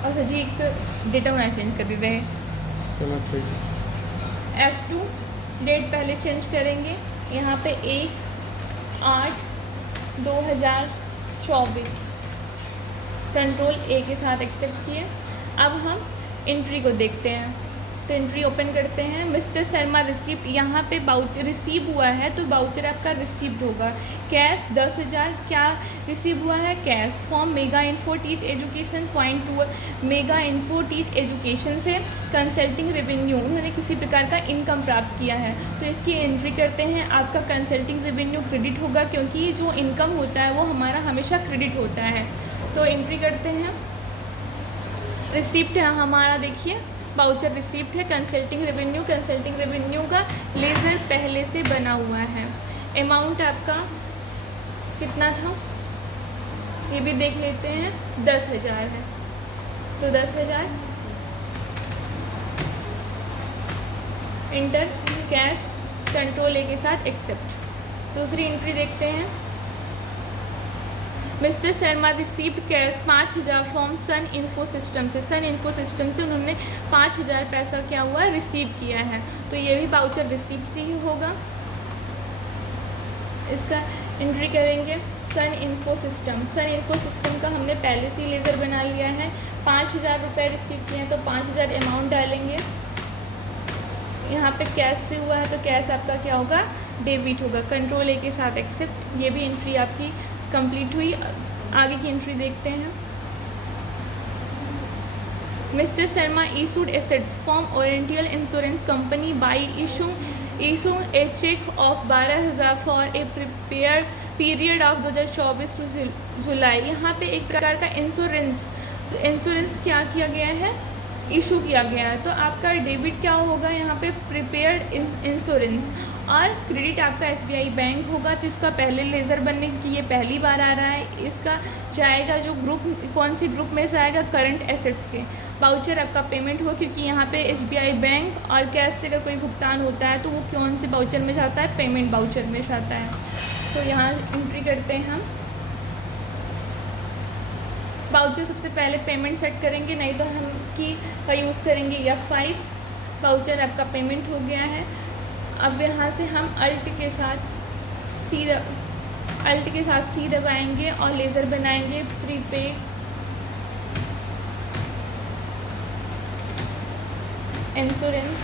और जी एक तो डेटा होना चेंज कर रहे हैं। F2 डेट पहले चेंज करेंगे, यहाँ पे 1/8/2024 कंट्रोल A के साथ एक्सेप्ट किए। अब हम एंट्री को देखते हैं, तो एंट्री ओपन करते हैं। मिस्टर शर्मा रिसीप्ट, यहाँ पे बाउचर रिसीव हुआ है तो बाउचर आपका रिसीव्ड होगा। कैश 10,000 क्या रिसीव हुआ है? Cash. Form mega info teach education .2 mega info teach education से कंसल्टिंग रेवेन्यू, उन्होंने किसी प्रकार का इनकम प्राप्त किया है तो इसकी एंट्री करते हैं। आपका कंसल्टिंग रेवेन्यू क्रेडिट होगा क्योंकि जो इनकम होता है वो हमारा हमेशा क्रेडिट होता है। तो एंट्री करते हैं। रिसिप्ट है हमारा, देखिए बाउचर रिसिप्ट है। कंसल्टिंग रेवेन्यू का लेजर पहले से बना हुआ है। अमाउंट आपका कितना था ये भी देख लेते हैं, 10,000 है, तो 10,000 इंटर कैश कंट्रोल ए के साथ एक्सेप्ट। दूसरी एंट्री देखते हैं। Mister Sharma received cash 5,000 from Sun Info System से। सन इन्फो सिस्टम से उन्होंने 5,000 पैसा क्या हुआ रिसीव किया है, तो ये भी बाउचर रिसीप्ट से ही होगा। इसका एंट्री करेंगे। सन इन्फो सिस्टम का हमने पहले से ही लेज़र बना लिया है। 5,000 रुपये रिसीव किए हैं तो 5,000 अमाउंट डालेंगे। यहाँ पे कैश से हुआ है तो कैश आपका क्या होगा, डेबिट होगा। कंट्रोल ए के साथ एक्सेप्ट। ये भी एंट्री आपकी कंप्लीट हुई। आगे की एंट्री देखते हैं। Mister Sharma issued assets from Oriental insurance company by issue a cheque of 12,000 for a prepare period of 2024 to July. यहाँ पे एक प्रकार का इंश्योरेंस क्या किया गया है, इशू किया गया है। तो आपका डेबिट क्या होगा यहाँ पे, प्रिपेयर्ड इंश्योरेंस, और क्रेडिट आपका SBI बैंक होगा। तो इसका पहले लेज़र बनने की ये पहली बार आ रहा है। इसका जाएगा जो ग्रुप, कौन से ग्रुप में जाएगा, करंट एसेट्स के। बाउचर आपका पेमेंट हो क्योंकि यहाँ पे SBI बैंक और कैश से अगर कोई भुगतान होता है तो वो कौन से बाउचर में जाता है, पेमेंट बाउचर में जाता है। तो यहाँ एंट्री करते हैं हम। बाउचर सबसे पहले पेमेंट सेट करेंगे, नहीं तो हम की का यूज़ करेंगे F5। बाउचर आपका पेमेंट हो गया है। अब यहाँ से हम अल्ट के साथ सी दबाएंगे और लेज़र बनाएंगे प्रीपे इंश्योरेंस।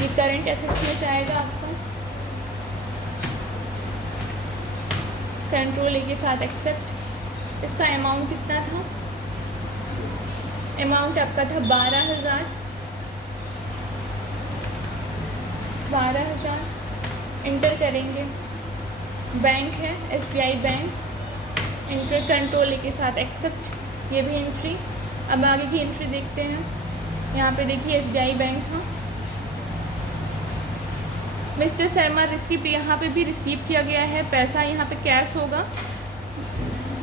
ये करंट एसेट्स में जाएगा आपका। कंट्रोल ए के साथ एक्सेप्ट। इसका अमाउंट कितना था, अमाउंट आपका था 12,000। इंटर करेंगे। बैंक है SBI बैंक, इंटर कंट्रोल ए के साथ एक्सेप्ट। ये भी एंट्री। अब आगे की एंट्री देखते हैं। यहाँ पे देखिए SBI बैंक था। मिस्टर शर्मा रिसीप्ट, यहाँ पे भी रिसीव किया गया है पैसा। यहाँ पे कैश होगा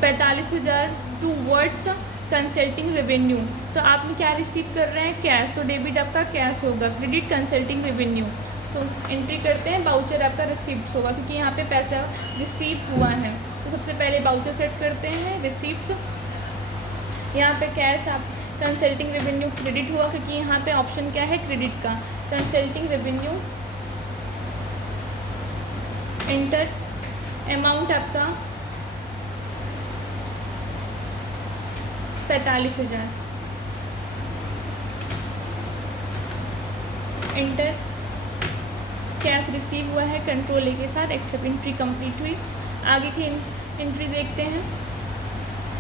45,000 टूवर्ड्स कंसल्टिंग रेवेन्यू। तो आपने क्या रिसीव कर रहे हैं, कैश, तो डेबिट आपका कैश होगा। क्रेडिट कंसल्टिंग रेवेन्यू, तो एंट्री करते हैं। बाउचर आपका रिसीप्ट होगा क्योंकि यहाँ पे पैसा रिसीव हुआ है। तो सबसे पहले बाउचर सेट करते हैं, रिसीप्ट। यहाँ पे कैश आप कंसल्टिंग रेवेन्यू क्रेडिट हुआ क्योंकि यहाँ पे ऑप्शन क्या है, क्रेडिट का। Consulting revenue inter. अमाउंट आपका 45,000 इंटर। कैश रिसीव हुआ है, कंट्रोल ए के साथ एक्सेप्ट। एंट्री कंप्लीट हुई। आगे की एंट्री देखते हैं।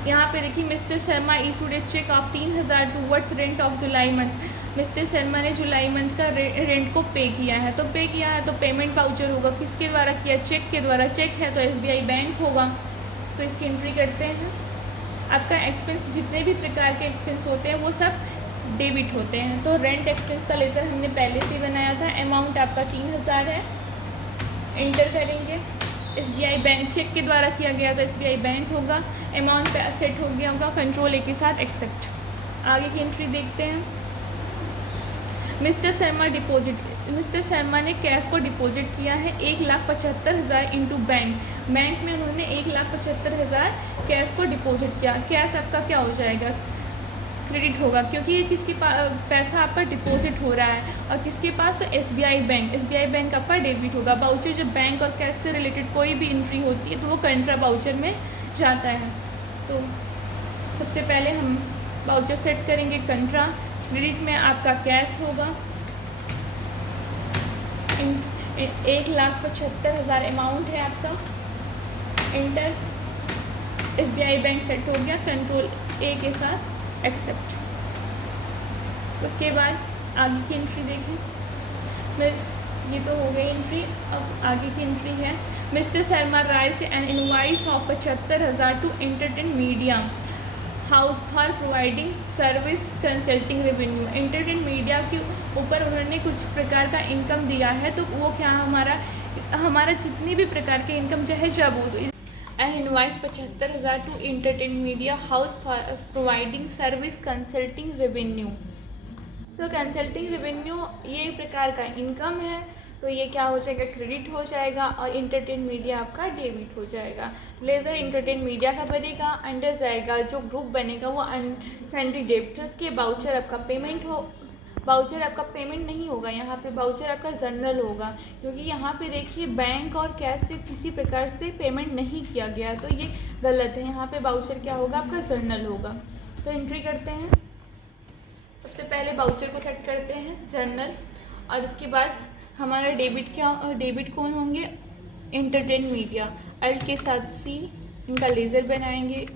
यहाँ पे देखिए mister Sharma issued a cheque of 3,000 towards rent of July month. Mister Sharma ने जुलाई मंथ का रेंट को पे किया है, तो पे किया है तो पेमेंट वाउचर होगा। किसके द्वारा किया, चेक के द्वारा। चेक है तो SBI बैंक होगा। तो इसकी एंट्री करते हैं। आपका एक्सपेंस, जितने भी प्रकार के एक्सपेंस होते हैं वो सब डेबिट होते हैं। तो रेंट एक्सपेंस का लेज़र हमने पहले से बनाया था। अमाउंट आपका 3,000 है। इंटर करेंगे। SBI बैंक, चेक के द्वारा किया गया तो SBI बैंक होगा। अमाउंट पे सेट हो गया होगा, कंट्रोल ए के साथ एक्सेप्ट। आगे की एंट्री देखते हैं। मिस्टर शर्मा ने कैश को डिपॉजिट किया है 1,75,000 इंटू बैंक में उन्होंने 1,75,000 कैश को डिपॉजिट किया। कैश आपका क्या हो जाएगा, क्रेडिट होगा, क्योंकि ये किसके पास पैसा आपका डिपॉजिट हो रहा है, और किसके पास, तो एसबीआई बैंक आपका डेबिट होगा। बाउचर जब बैंक और कैश से रिलेटेड कोई भी एंट्री होती है तो वो कंट्रा बाउचर में जाता है। तो सबसे पहले हम बाउचर सेट करेंगे कंट्रा। क्रेडिट में आपका कैश होगा 1,75,000 अमाउंट है आपका। इंटर एसबीआई बैंक सेट हो गया, कंट्रोल ए के साथ एक्सेप्ट। उसके बाद आगे की एंट्री देखें। ये तो हो गई एंट्री। अब आगे की एंट्री है mister Sharma raised an invoice of 75,000 to Entertain Media House for providing service consulting revenue. Entertain Media के ऊपर उन्होंने कुछ प्रकार का इनकम दिया है, तो वो क्या हमारा जितनी भी प्रकार के इनकम चाहे जब हो, an invoice 75,000 to Entertain Media House for providing service consulting revenue. तो कंसल्टिंग रेवेन्यू ये प्रकार का इनकम है, तो ये क्या हो जाएगा, क्रेडिट हो जाएगा, और एंटरटेन मीडिया आपका डेबिट हो जाएगा। लेज़र एंटरटेन मीडिया का बनेगा, अंडर जाएगा, जो ग्रुप बनेगा वो सैंड्री डेबिटर्स के। बाउचर आपका पेमेंट नहीं होगा, यहाँ पे बाउचर आपका जनरल होगा, क्योंकि यहाँ पे देखिए बैंक और कैश से किसी प्रकार से पेमेंट नहीं किया गया, तो ये गलत है। यहाँ पे बाउचर क्या होगा, आपका जनरल होगा। तो एंट्री करते हैं। सबसे पहले बाउचर को सेट करते हैं जनरल, और इसके बाद हमारा डेबिट कौन होंगे, एंटरटेन मीडिया। अल्ट के साथ सी, इनका लेज़र बनाएंगे।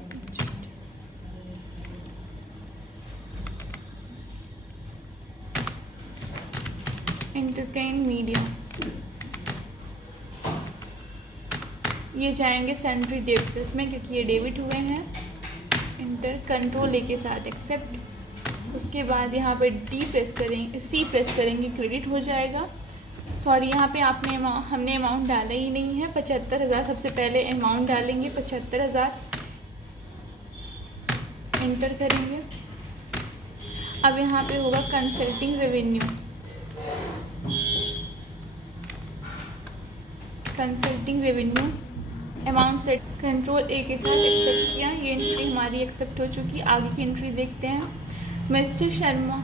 एंटरटेन मीडिया, ये जाएंगे सैंड्री डेबिटर्स में, क्योंकि ये डेबिट हुए हैं। इंटर, कंट्रोल ए के साथ एक्सेप्ट। उसके बाद यहाँ पे सी प्रेस करेंगे, क्रेडिट हो जाएगा। सॉरी, यहाँ पे हमने अमाउंट डाला ही नहीं है। 75,000 सबसे पहले अमाउंट डालेंगे, 75,000 एंटर करेंगे। अब यहाँ पे होगा consulting revenue, amount set, control ए के साथ एक्सेप्ट किया। ये एंट्री हमारी एक्सेप्ट हो चुकी। आगे की एंट्री देखते हैं। मिस्टर शर्मा,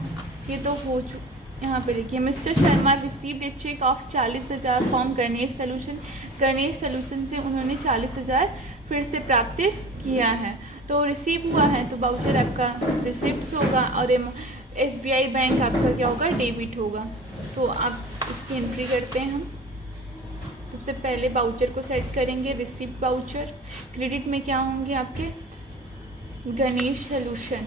ये तो हो चुका। यहाँ पे देखिए, mister Sharma received a cheque of 40,000 from Ganesh Solution से उन्होंने 40,000 फिर से प्राप्त किया है। तो रिसीव हुआ है, तो बाउचर आपका रिसिप्ट्स होगा, और एसबीआई बैंक आपका क्या होगा, डेबिट होगा। तो आप इसकी एंट्री करते हैं हम। सबसे पहले बाउचर को सेट करेंगे, रिसिप्ट बाउचर। क्रेडिट में क्या होंगे आपके, गणेश सोल्यूशन।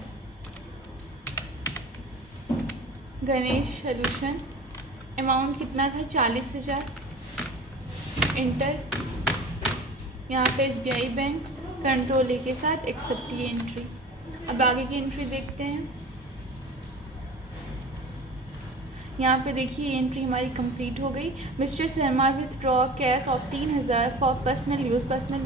अमाउंट कितना था, 40,000 इंटर। यहाँ पे एसबीआई बैंक, कंट्रोल ए के साथ एक्सेप्ट ये एंट्री। अब आगे की एंट्री देखते हैं। यहाँ पे देखिए ये एंट्री हमारी कंप्लीट हो गई। Mister Sharma withdraw cash of 3,000 for personal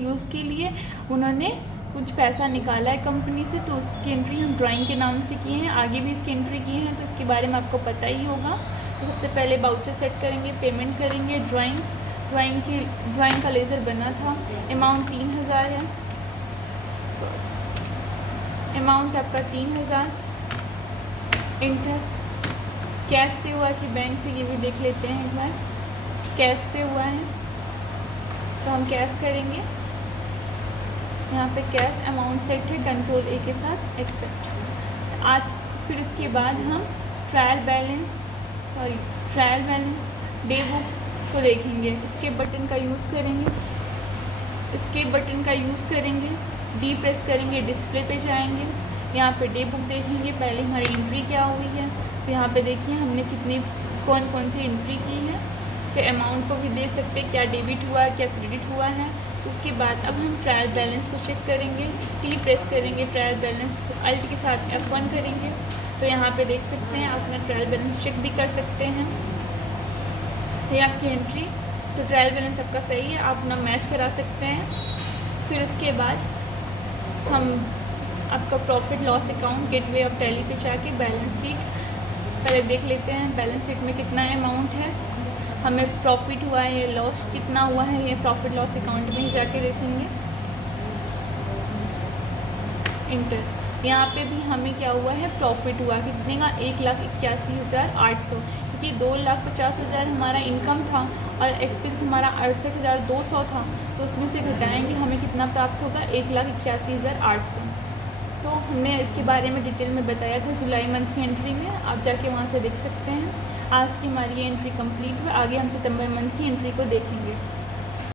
use के लिए उन्होंने कुछ पैसा निकाला है कंपनी से, तो उसकी एंट्री हम ड्राइंग के नाम से किए हैं। आगे भी इसकी एंट्री किए हैं, तो इसके बारे में आपको पता ही होगा। तो सबसे पहले बाउचर सेट करेंगे, पेमेंट करेंगे। ड्राइंग का लेज़र बना था। अमाउंट 3,000 है, अमाउंट आपका 3,000 इंटर। कैश से हुआ कि बैंक से, ये भी देख लेते हैं एक बार। कैश से हुआ है, तो हम कैश करेंगे। यहाँ पे कैश अमाउंट सेट है, कंट्रोल ए के साथ एक्सेप्ट। आज फिर उसके बाद हम ट्रायल बैलेंस डे बुक को देखेंगे। इसके बटन का यूज़ करेंगे, डी प्रेस करेंगे, डिस्प्ले पे जाएंगे। यहाँ पे डे बुक देखेंगे, पहले हमारी एंट्री क्या हुई है। तो यहाँ पे देखिए हमने कौन सी एंट्री की है। फिर अमाउंट को भी दे सकते हैं, क्या डेबिट हुआ है, क्या क्रेडिट हुआ है। उसके बाद अब हम ट्रायल बैलेंस को चेक करेंगे, टी प्रेस करेंगे, ट्रायल बैलेंस को अल्ट के साथ F1 करेंगे। तो यहाँ पे देख सकते हैं, आप अपना ट्रायल बैलेंस चेक भी कर सकते हैं। ये आपकी एंट्री, तो ट्रायल बैलेंस आपका सही है, आप अपना मैच करा सकते हैं। फिर उसके बाद हम आपका profit loss account gateway of tally पे जाके बैलेंस शीट पहले देख लेते हैं बैलेंस शीट में कितना अमाउंट है, हमें प्रॉफिट हुआ है, ये लॉस कितना हुआ है, ये प्रॉफिट लॉस अकाउंट में ही जाके देखेंगे। इंटर, यहाँ पे भी हमें क्या हुआ है, प्रॉफिट हुआ कितने का, 1,81,800, क्योंकि 2,50,000 हमारा इनकम था और एक्सपेंस हमारा 68,200 था, तो उसमें से घटाएंगे हमें कितना प्राप्त होगा, 1,81,800। तो हमने इसके बारे में डिटेल में बताया था जुलाई मंथ की एंट्री में, आप जाके वहाँ से देख सकते हैं। आज की हमारी ये एंट्री कंप्लीट हुई, आगे हम सितंबर मंथ की एंट्री को देखेंगे।